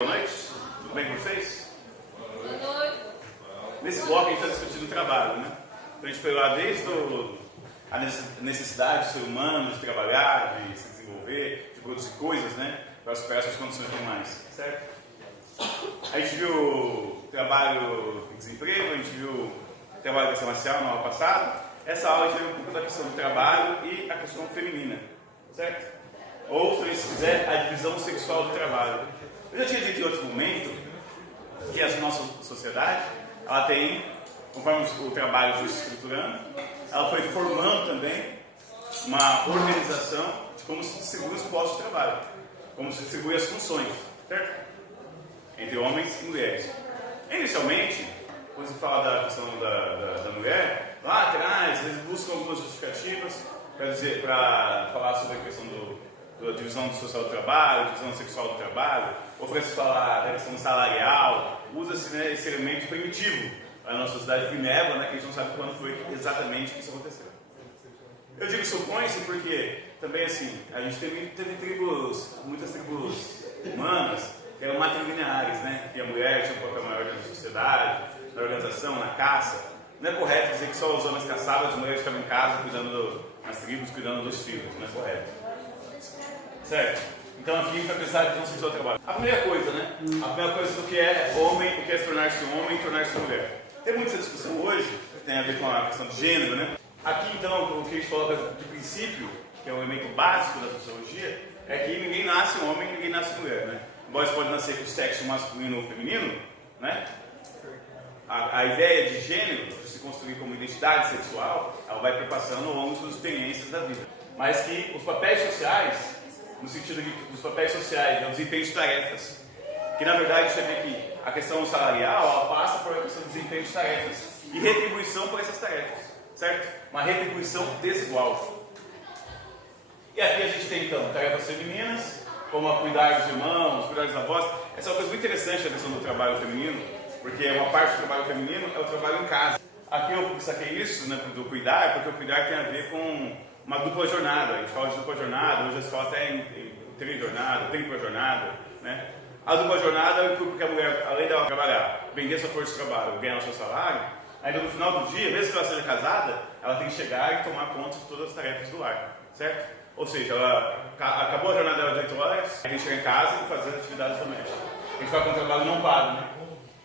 Boa noite, tudo bem com vocês? Boa noite. Nesse bloco a gente está discutindo o trabalho, né? Então a gente foi lá desde a necessidade do ser humano de trabalhar, de se desenvolver, de produzir coisas, né? Para superar suas condições normais, certo? A gente viu o trabalho em desemprego, a gente viu o trabalho da questão racial na aula passada. Essa aula a gente viu um pouco da questão do trabalho e a questão feminina, certo? Ou, se quiser, a divisão sexual do trabalho. Eu já tinha dito em outro momento que a nossa sociedade, ela tem, conforme o trabalho foi se estruturando, ela foi formando também uma organização de como se distribui os postos de trabalho, como se distribui as funções, certo? Entre homens e mulheres. Inicialmente, quando se fala da questão da mulher, lá atrás, eles buscam algumas justificativas para falar sobre a questão da divisão social do trabalho, divisão sexual do trabalho, ou para se falar da questão salarial, usa-se, né, esse elemento primitivo na nossa sociedade primeva, né, que a gente não sabe quando foi exatamente que isso aconteceu. Eu digo supõe-se porque também assim, a gente teve tribos, muitas tribos humanas que eram matrilineares, né, que a mulher tinha um papel maior na sociedade, na organização, na caça. Não é correto dizer que só os homens caçavam, as mulheres ficavam em casa cuidando das tribos, cuidando dos filhos, não é correto. Certo? Então aqui para pensar de não se o trabalho. A primeira coisa, né? A primeira coisa do que é homem, o que é se tornar-se homem e tornar-se mulher. Tem muita discussão hoje, que tem a ver com a questão de gênero, né? Aqui então, o que a gente coloca de princípio, que é um elemento básico da sociologia, é que ninguém nasce homem e ninguém nasce mulher, né? Embora você pode nascer com o sexo masculino ou feminino, né? A ideia de gênero, de se construir como identidade sexual, ela vai perpassando ao longo das experiências da vida. Mas que os papéis sociais, no sentido dos papéis sociais, né, os desempenhos de tarefas, que na verdade você vê que a questão salarial, ela passa por a questão do desempenho de tarefas e retribuição por essas tarefas, certo? Uma retribuição desigual. E aqui a gente tem então tarefas femininas, como a cuidar dos irmãos, cuidar dos avós. Essa é uma coisa muito interessante da questão do trabalho feminino, porque uma parte do trabalho feminino é o trabalho em casa. Aqui eu saquei isso, né, do cuidar, porque o cuidar tem a ver com uma dupla jornada. A gente fala de dupla jornada, hoje se fala até em tripla jornada, né? A dupla jornada é porque a mulher, além dela trabalhar, vender sua força de trabalho, ganhar o seu salário, ainda no final do dia, mesmo que ela seja casada, ela tem que chegar e tomar conta de todas as tarefas do lar, certo? Ou seja, ela acabou a jornada dela de 8 horas, a gente chega em casa e fazer as atividades domésticas. A gente vai com um trabalho não pago, né?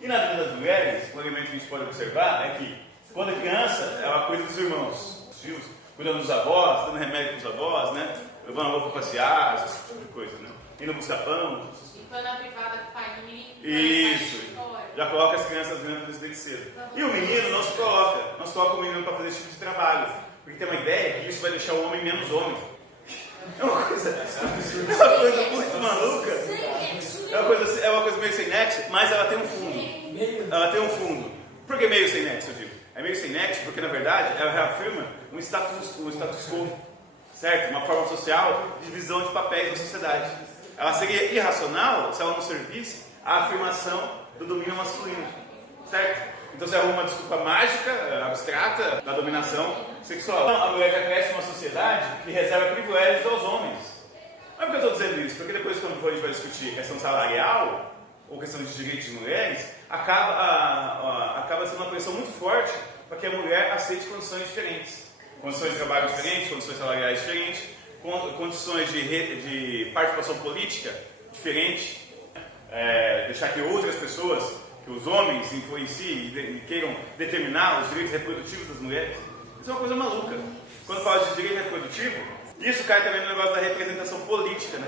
E na vida das mulheres, o elemento que a gente pode observar é que, quando é criança, ela cuida dos irmãos, dos filhos, cuidando dos avós, dando remédio para os avós, né? Levando a roupa para passear, esse tipo de coisa, né? Indo buscar pão. Limpando a privada com o pai do menino. Isso. Já coloca as crianças dentro desde cedo. E o menino não se coloca. Não se coloca o menino para fazer esse tipo de trabalho. Porque tem uma ideia que isso vai deixar o homem menos homem. É uma coisa muito maluca. É uma coisa meio sem nexo, mas ela tem um fundo. Ela tem um fundo. Por que meio sem nexo, eu digo? É meio sem nexo porque, na verdade, ela reafirma um status quo, certo? Uma forma social de divisão de papéis na sociedade. Ela seria irracional se ela não servisse à afirmação do domínio masculino, certo? Então você arruma uma desculpa mágica, abstrata, da dominação sexual. Então, a mulher já cresce numa sociedade que reserva privilégios aos homens. Mas por que eu estou dizendo isso? Porque depois, quando a gente vai discutir questão salarial, ou questão de direitos de mulheres, acaba sendo uma pressão muito forte para que a mulher aceite condições diferentes. Condições de trabalho diferentes, condições salariais diferentes, condições de participação política diferentes, deixar que outras pessoas, que os homens influenciem e queiram determinar os direitos reprodutivos das mulheres. Isso é uma coisa maluca. Quando fala de direito reprodutivo, isso cai também no negócio da representação política, né?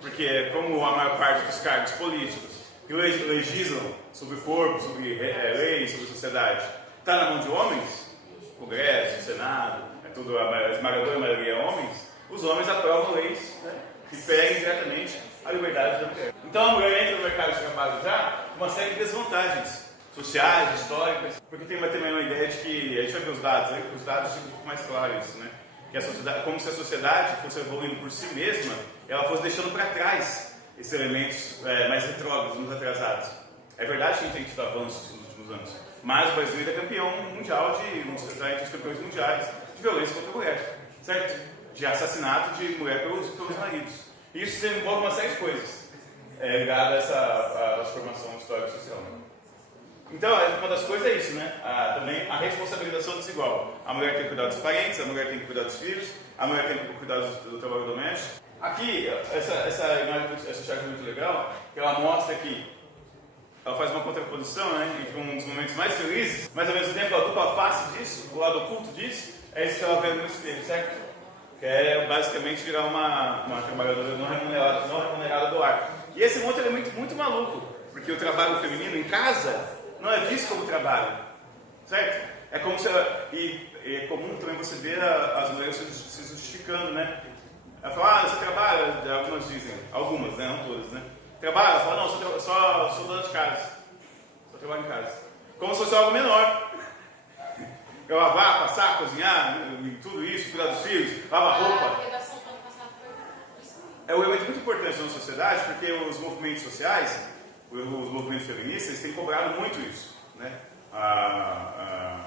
Porque como a maior parte dos cargos políticos que legislam sobre o corpo, sobre leis, sobre a sociedade, está na mão de homens, o Congresso, o Senado, tudo, a esmagadora maioria homens, os homens aprovam leis, né, que ferem diretamente a liberdade da mulher. Então a mulher entra no mercado de trabalho já com uma série de desvantagens sociais, históricas, porque tem também uma ideia de que, a gente vai ver os dados, né, que os dados ficam um pouco mais claros isso, né, que a sociedade, como se a sociedade fosse evoluindo por si mesma, ela fosse deixando para trás esses elementos mais retrógrados, muito atrasados. É verdade que a gente tem tido avanços nos últimos anos, mas o Brasil ainda é campeão mundial entre os campeões mundiais de violência contra a mulher, certo? De assassinato de mulher pelos maridos. E isso envolve uma série de coisas. ligado a essa formação histórica e social. Né? Então, uma das coisas é isso, né? Também a responsabilização desigual. A mulher tem que cuidar dos parentes, a mulher tem que cuidar dos filhos, a mulher tem que cuidar do trabalho doméstico. Aqui, essa imagem, essa chave é muito legal, que ela mostra que ela faz uma contraposição, né, entre um dos momentos mais felizes, mas ao mesmo tempo a dupla face disso, o lado oculto disso, é isso que ela vê no espelho, certo? Que é basicamente virar uma trabalhadora não remunerada do lar. E esse monte é muito maluco, porque o trabalho feminino em casa não é visto como trabalho, certo? É como se é comum também você ver as mulheres se justificando, né? Ela fala, você trabalha, algumas dizem, algumas, né? Não todas, né? Trabalha, ela fala, não, sou dona de casa, só trabalho em casa. Como se fosse algo menor. Eu lavar, passar, cozinhar, tudo isso, cuidar dos filhos, lavar roupa. É um elemento muito importante na sociedade, porque os movimentos sociais, os movimentos feministas, têm cobrado muito isso, né? A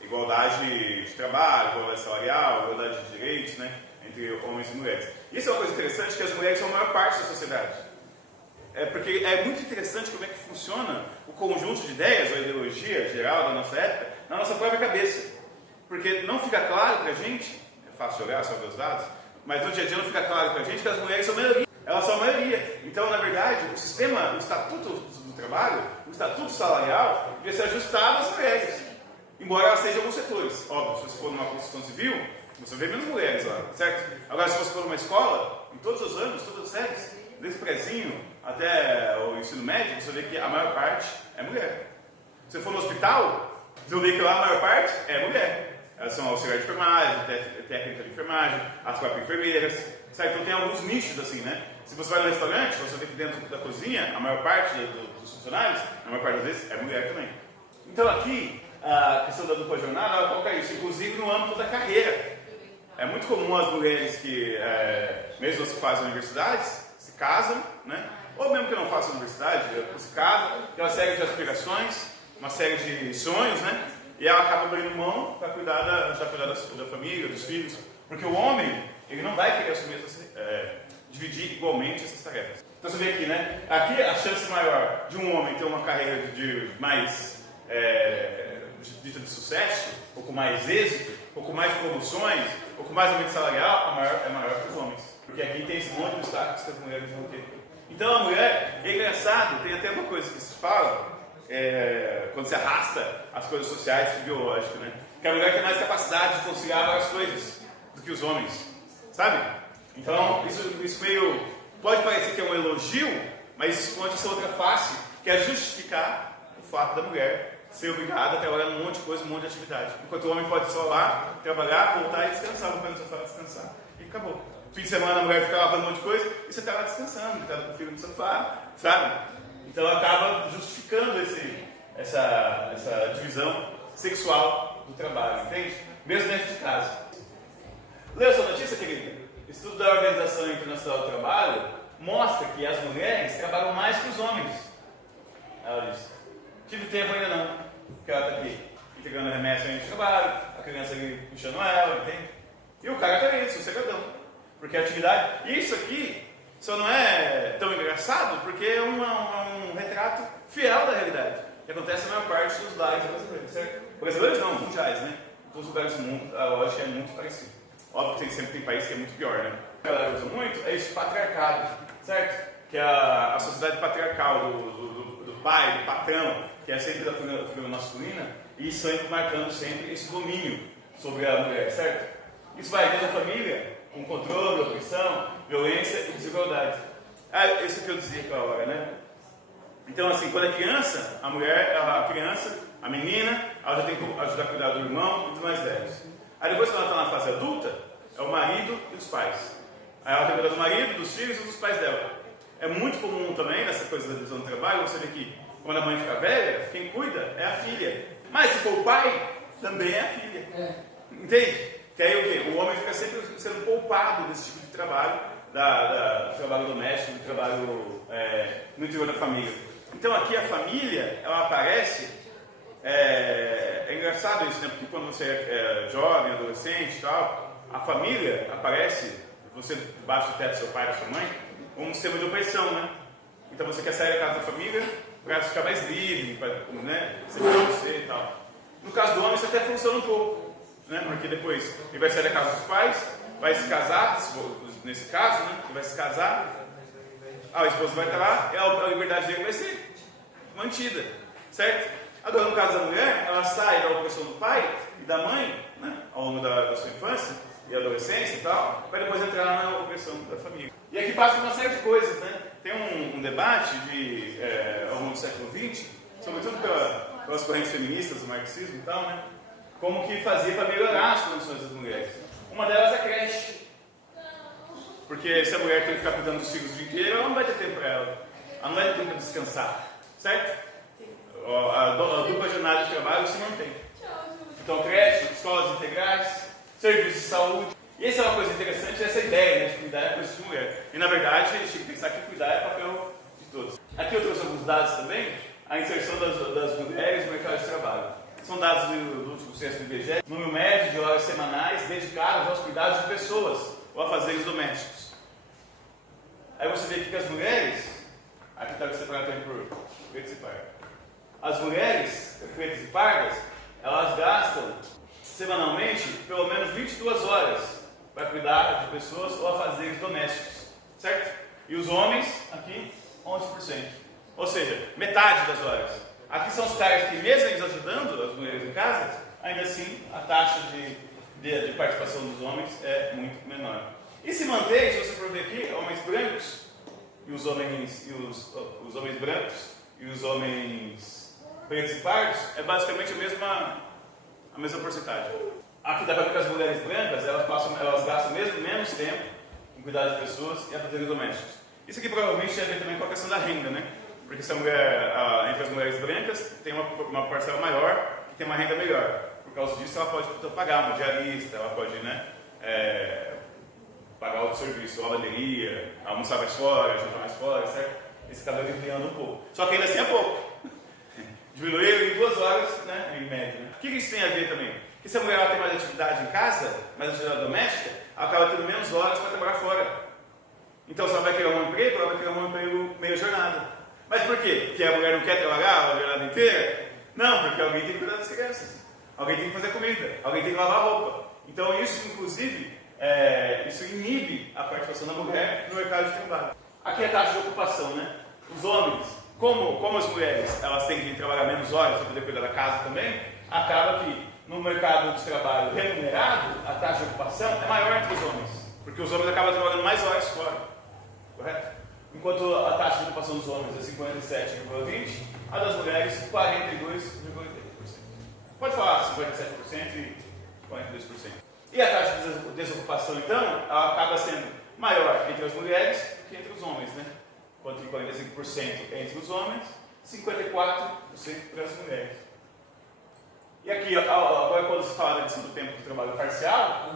igualdade de trabalho, igualdade salarial, igualdade de direitos, né? Entre homens e mulheres. Isso é uma coisa interessante, que as mulheres são a maior parte da sociedade. Porque é muito interessante como é que funciona o conjunto de ideias, a ideologia geral da nossa época, na nossa própria cabeça. Porque não fica claro pra gente, é fácil olhar, só ver os dados, mas no dia a dia não fica claro pra gente que as mulheres são a maioria. Elas são a maioria. Então, na verdade, o sistema, o estatuto do trabalho, o estatuto salarial, devia ser ajustado às mulheres. Embora elas sejam alguns setores. Óbvio, se você for numa construção civil, você vê menos mulheres lá, certo? Agora, se você for numa escola, em todos os anos, todas as séries, desde o prezinho até o ensino médio, você vê que a maior parte é mulher. Se você for no hospital, você vê que lá a maior parte é mulher. Elas são auxiliares de enfermagem, técnica de enfermagem, as próprias enfermeiras, certo? Então tem alguns nichos assim, né? Se você vai no restaurante, você vê que dentro da cozinha, a maior parte dos funcionários, a maior parte das vezes, é mulher também. Então aqui, a questão da dupla jornada, ela coloca isso, inclusive no âmbito da carreira. É muito comum as mulheres que, mesmo as que fazem universidades, se casam, né? Ou mesmo que não façam universidade, se casam, tem uma série de aspirações, uma série de sonhos, né? E ela acaba abrindo mão para cuidar da família, dos filhos. Porque o homem, ele não vai querer assumir dividir igualmente essas tarefas. Então você vê aqui, né? Aqui a chance maior de um homem ter uma carreira de mais dita de sucesso, ou com mais êxito, ou com mais promoções, ou com mais aumento salarial, é maior que os homens. Porque aqui tem esse monte de obstáculos que as mulheres vão ter. Então a mulher, é engraçado, tem até uma coisa que se fala, quando se arrasta as coisas sociais e biológicas, né? Que a mulher tem mais capacidade de conciliar várias coisas do que os homens, sabe? Então isso meio pode parecer que é um elogio, mas esconde essa outra face, que é justificar o fato da mulher ser obrigada a trabalhar num monte de coisa, um monte de atividade. Enquanto o homem pode só lá, trabalhar, voltar e descansar, não pode só descansar. E acabou. Fim de semana a mulher fica lavando um monte de coisa e você está lá descansando, está com o filho no sofá, sabe? Então acaba justificando essa divisão sexual do trabalho, entende? Mesmo dentro de casa. Leu essa notícia, querida? Estudo da Organização Internacional do Trabalho mostra que as mulheres trabalham mais que os homens. Ela disse: tive tempo ainda não, porque ela está aqui entregando remessa de trabalho, a criança ali puxando ela, entende? E o cara está ali, sossegadão. Porque a atividade, isso aqui só não é tão engraçado porque é um retrato fiel da realidade que acontece na maior parte dos lares brasileiros, certo? Brasileiros não, mundiais, né? Em todos os lugares do mundo a lógica é muito parecida. Óbvio que sempre tem país que é muito pior, né? O que a galera usa muito é esse patriarcado, certo? Que é a sociedade patriarcal do pai, do patrão, que é sempre da figura masculina, e sempre marcando sempre esse domínio sobre a mulher, certo? Isso vai desde a família, com controle, opressão, violência e desigualdade. Isso que eu dizia aquela hora, né? Então, assim, quando é criança, a criança, a menina, ela já tem que ajudar a cuidar do irmão e dos mais velhos. Aí depois, quando ela está na fase adulta, é o marido e os pais. Aí ela tem que cuidar do marido, dos filhos e dos pais dela. É muito comum também, nessa coisa da divisão do trabalho, você vê que quando a mãe fica velha, quem cuida é a filha. Mas se for o pai, também é a filha. Entende? Que aí o quê? O homem fica sempre sendo poupado desse tipo de trabalho, do trabalho doméstico, do trabalho no interior da família. Então aqui a família, ela aparece, é engraçado isso, né? Porque quando você é jovem, adolescente e tal, a família aparece, você debaixo do teto do seu pai e da sua mãe, como um sistema de opressão, né? Então você quer sair da casa da família para ficar mais livre, para, né, ser você e tal. No caso do homem isso até funciona um pouco, né, porque depois ele vai sair da casa dos pais, vai se casar, nesse caso, né, ele vai se casar, a esposa vai estar lá e a liberdade dele vai ser mantida, certo? Agora no caso da mulher, ela sai da opressão do pai e da mãe, né, ao longo da sua infância e adolescência e tal, para depois entrar na opressão da família. E aqui passa uma série de coisas, né? Tem um debate ao longo do século XX, sobretudo pelas correntes feministas do marxismo e tal, né? Como que fazia para melhorar as condições das mulheres. Uma delas é a creche. Porque se a mulher tem que ficar cuidando dos filhos o dia inteiro, ela não vai ter tempo para ela. Ela não vai ter tempo para descansar, certo? A dupla jornada de trabalho se mantém. Então, creche, escolas integrais, serviços de saúde. E essa é uma coisa interessante, essa ideia, né, de cuidar é coisa de mulher. E na verdade, a gente tem que pensar que cuidar é papel de todos. Aqui eu trouxe alguns dados também, a inserção das mulheres no mercado de trabalho. São dados do último censo do IBGE, número médio de horas semanais dedicadas aos cuidados de pessoas ou a afazeres domésticos. Aí você vê aqui que as mulheres, aqui está separado também por pretos e pardas. As mulheres, pretas e pardas, elas gastam semanalmente pelo menos 22 horas para cuidar de pessoas ou afazeres domésticos, certo? E os homens, aqui, 11%. Ou seja, metade das horas. Aqui são os caras que, mesmo eles ajudando as mulheres em casa, ainda assim a taxa de participação dos homens é muito menor. E se mantém, se você for ver aqui, homens brancos e os homens brancos e os homens pretos e pardos, é basicamente a mesma porcentagem. Aqui dá para ver que as mulheres brancas, elas gastam mesmo menos tempo com cuidar de pessoas e afazeres domésticos. Isso aqui provavelmente tem a ver também com a questão da renda, né? Porque se entre as mulheres brancas tem uma parcela maior que tem uma renda melhor. Por causa disso ela pode pagar uma diarista, ela pode, né, pagar outro serviço, lavanderia, almoçar mais fora, jantar mais fora, certo? Isso acaba aliviando um pouco. Só que ainda assim é pouco. Diminuiu em 2 horas, né, em média. Né? O que isso tem a ver também? Que se a mulher tem mais atividade em casa, mais atividade doméstica, ela acaba tendo menos horas para trabalhar fora. Então, se ela vai criar um emprego, ela vai criar um emprego meia jornada. Mas por quê? Porque a mulher não quer trabalhar a jornada inteira? Não, porque alguém tem que cuidar das crianças. Alguém tem que fazer comida. Alguém tem que lavar roupa. Então, isso, inclusive, isso inibe a participação da mulher no mercado de trabalho. Aqui é a taxa de ocupação, né? Os homens, como as mulheres, elas têm que trabalhar menos horas para poder cuidar da casa também, acaba que no mercado de trabalho remunerado, a taxa de ocupação é maior entre os homens. Porque os homens acabam trabalhando mais horas fora. Correto? Enquanto a taxa de ocupação dos homens é 57,20%, a das mulheres 42,80%. Pode falar 57% e 42%. E a taxa de desocupação, então, ela acaba sendo maior entre as mulheres que entre os homens, né? Enquanto que 45% entre os homens, 54% para as mulheres. E aqui, agora quando se fala do tempo de trabalho parcial,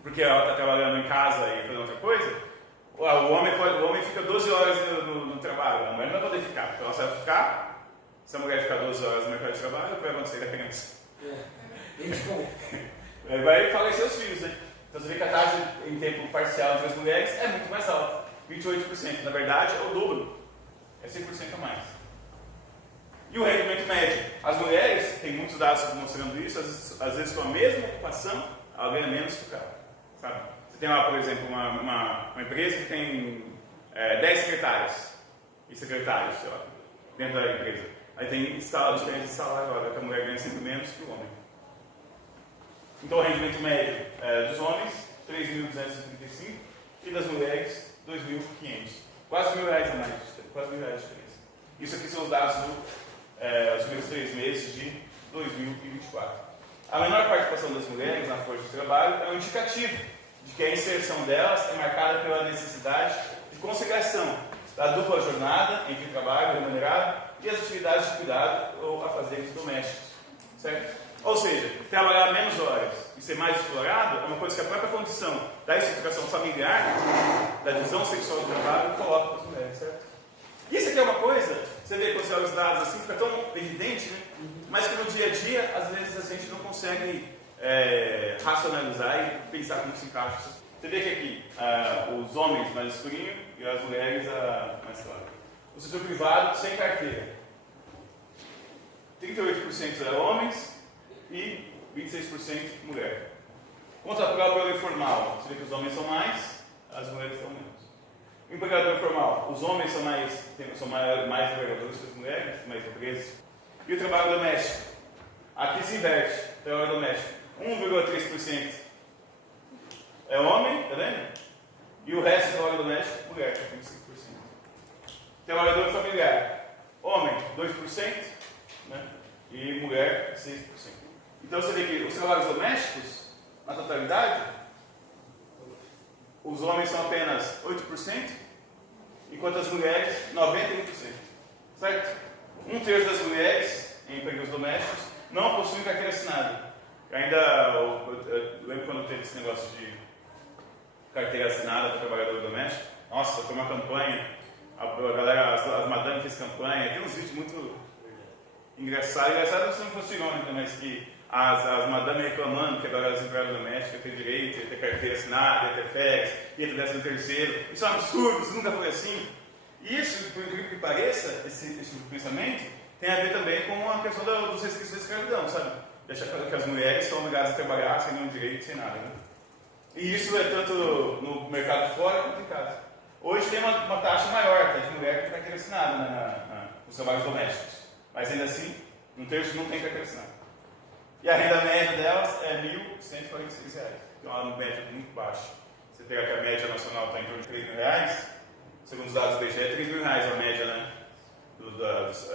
porque ela está trabalhando em casa e fazendo outra coisa, o homem fica 12 horas no trabalho, a mulher não vai poder ficar, porque ela só vai ficar, se a mulher ficar 12 horas no mercado de trabalho, o que vai acontecer da criança? Vai falecer os filhos, né? Então você vê que a taxa em tempo parcial entre as mulheres é muito mais alta, 28%. Na verdade, é o dobro, é 100% a mais. E o rendimento médio? As mulheres, tem muitos dados mostrando isso, às vezes com a mesma ocupação, ela ganha menos que o cara, sabe? Você tem lá, por exemplo, uma empresa que tem 10 secretários e secretários, sei lá, dentro da empresa. Aí tem escala diferente de salário, olha, que a mulher ganha sempre menos que o homem. Então o rendimento médio dos homens, 3.235, e das mulheres, 2.500. Quase R$1.000 a mais, quase R$1.000 de diferença. Isso aqui são os dados dos primeiros 3 meses de 2024. A menor participação das mulheres na força de trabalho é um indicativo de que a inserção delas é marcada pela necessidade de conciliação da dupla jornada entre trabalho remunerado e as atividades de cuidado ou afazeres domésticos, certo? Ou seja, trabalhar menos horas e ser mais explorado é uma coisa que a própria condição da estruturação familiar, da divisão sexual do trabalho, coloca para as mulheres, certo? Isso aqui é uma coisa, você vê quando você olha os dados assim, fica tão evidente, né? Mas que no dia a dia, às vezes a gente não consegue racionalizar e pensar como se encaixa. Você vê que aqui os homens mais escurinho e as mulheres mais claras. o setor privado sem carteira. 38% eram homens e 26% mulher. Contratual pelo informal, você vê que os homens são mais, as mulheres são menos. Empregador informal, os homens são mais empregadores que as mulheres, mais empresas. E o trabalho doméstico, aqui se inverte, trabalho doméstico, 1,3% é homem, tá vendo? E o resto do trabalho doméstico, mulher, 25%. Trabalhador familiar, homem, 2%, né? E mulher, 6%. Então você vê que os trabalhos domésticos, na totalidade, os homens são apenas 8%, enquanto as mulheres, 91%. Certo? 1/3 das mulheres em empregos domésticos não possuem carteira assinada. Eu lembro quando teve esse negócio de carteira assinada para trabalhador doméstico. Nossa, foi uma campanha. A galera, as madames fez campanha. Tem uns vídeos muito engraçados. Engraçado não fosse irônico, mas que as madames reclamando que agora as empregadas domésticas iam ter direito, ia ter carteira assinada, ia ter férias, ia ter 13º. Isso é um absurdo, isso nunca foi assim. E isso, por incrível que pareça, esse tipo de pensamento tem a ver também com a questão dos resquícios da escravidão, sabe? Deixar claro que as mulheres são obrigadas a trabalhar sem nenhum direito, sem nada, né? E isso é tanto no mercado fora quanto em casa. Hoje tem uma taxa maior, tá, de mulher que tem carteira assinada nos trabalhos domésticos. Mas ainda assim, 1/3 não tem carteira assinada. E a renda média delas é R$ 1.146. Então é uma média muito baixa. Você pega que a média nacional está em torno de R$ 3.000, segundo os dados do IBGE, é R$ 3.000 a média, né,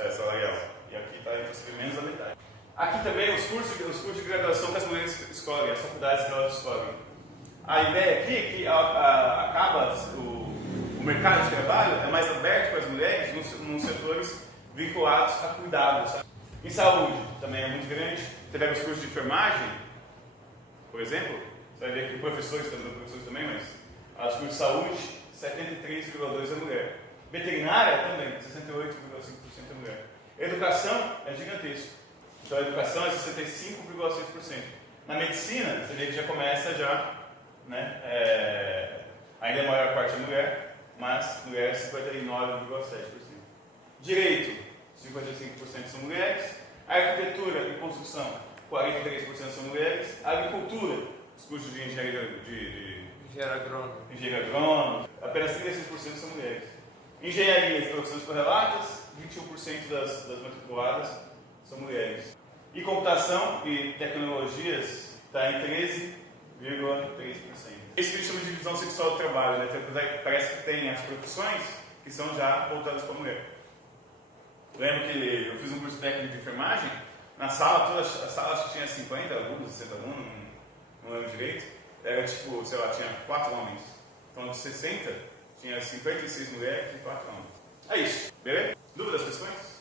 salarial. E aqui está entre menos da metade. Aqui também os cursos de graduação que as mulheres escolhem, as faculdades que elas escolhem. A ideia aqui é que acaba o mercado de trabalho é mais aberto para as mulheres nos setores vinculados a cuidados. Sabe? Em saúde também é muito grande. Você pega os cursos de enfermagem, por exemplo, você vai ver que professores também, mas os cursos de saúde, 73,2% é mulher. Veterinária também, 68,5% é mulher. Educação é gigantesco. Então a educação é 65,6%. Na medicina, você vê que já começa né, ainda a maior parte é mulher, mas mulher é 59,7%. Direito, 55% são mulheres. Arquitetura e construção, 43% são mulheres. Agricultura, os cursos de engenheiro agrônomo, apenas 36% são mulheres. Engenharia e profissões correlatas, 21% das matriculadas são mulheres. E computação e tecnologias está em 13,3%. Esse que a gente chama de divisão sexual do trabalho, né? Parece que tem as profissões que são já voltadas para a mulher. Lembro que eu fiz um curso técnico de enfermagem, na sala, todas as salas tinha 50 alunos, 60 alunos, não lembro direito, era tipo, sei lá, tinha 4 homens. Então de 60, tinha 56 mulheres e 4 homens. É isso, beleza? Dúvidas, questões?